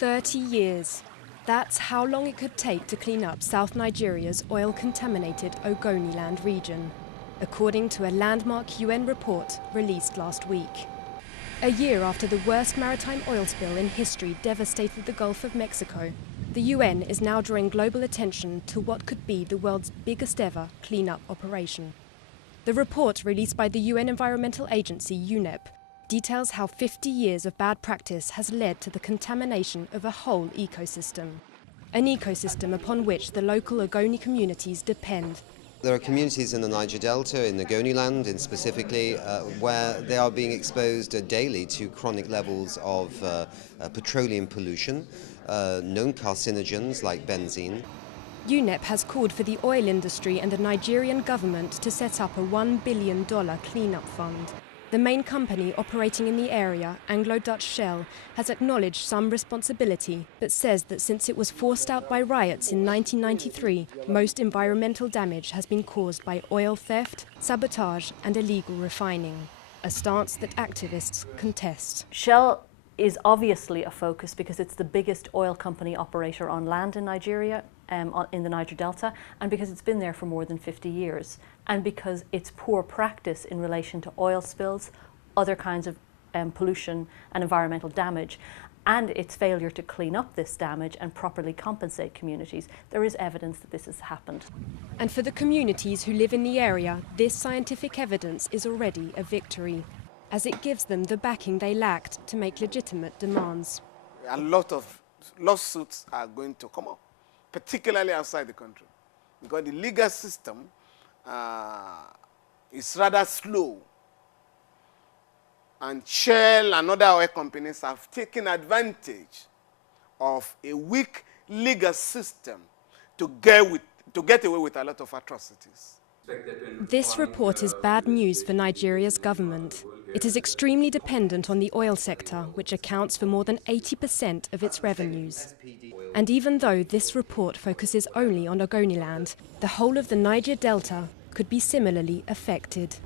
30 years. That's how long it could take to clean up South Nigeria's oil-contaminated Ogoniland region, according to a landmark UN report released last week. A year after the worst maritime oil spill in history devastated the Gulf of Mexico, the UN is now drawing global attention to what could be the world's biggest ever clean-up operation. The report, released by the UN Environmental Agency, UNEP, details how 50 years of bad practice has led to the contamination of a whole ecosystem. An ecosystem upon which the local Ogoni communities depend. There are communities in the Niger Delta, in Ogoniland specifically, where they are being exposed daily to chronic levels of petroleum pollution, known carcinogens like benzene. UNEP has called for the oil industry and the Nigerian government to set up a $1 billion clean-up fund. The main company operating in the area, Anglo-Dutch Shell, has acknowledged some responsibility, but says that since it was forced out by riots in 1993, most environmental damage has been caused by oil theft, sabotage and illegal refining, a stance that activists contest. Shell is obviously a focus because it's the biggest oil company operator on land in Nigeria, in the Niger Delta, and because it's been there for more than 50 years, and because its poor practice in relation to oil spills, other kinds of pollution and environmental damage, and its failure to clean up this damage and properly compensate communities, there is evidence that this has happened. And for the communities who live in the area, this scientific evidence is already a victory, as it gives them the backing they lacked to make legitimate demands. A lot of lawsuits are going to come up, particularly outside the country, because the legal system is rather slow. And Shell and other oil companies have taken advantage of a weak legal system to get away with a lot of atrocities. This report is bad news for Nigeria's government. It is extremely dependent on the oil sector, which accounts for more than 80% of its revenues. And even though this report focuses only on Ogoniland, the whole of the Niger Delta could be similarly affected.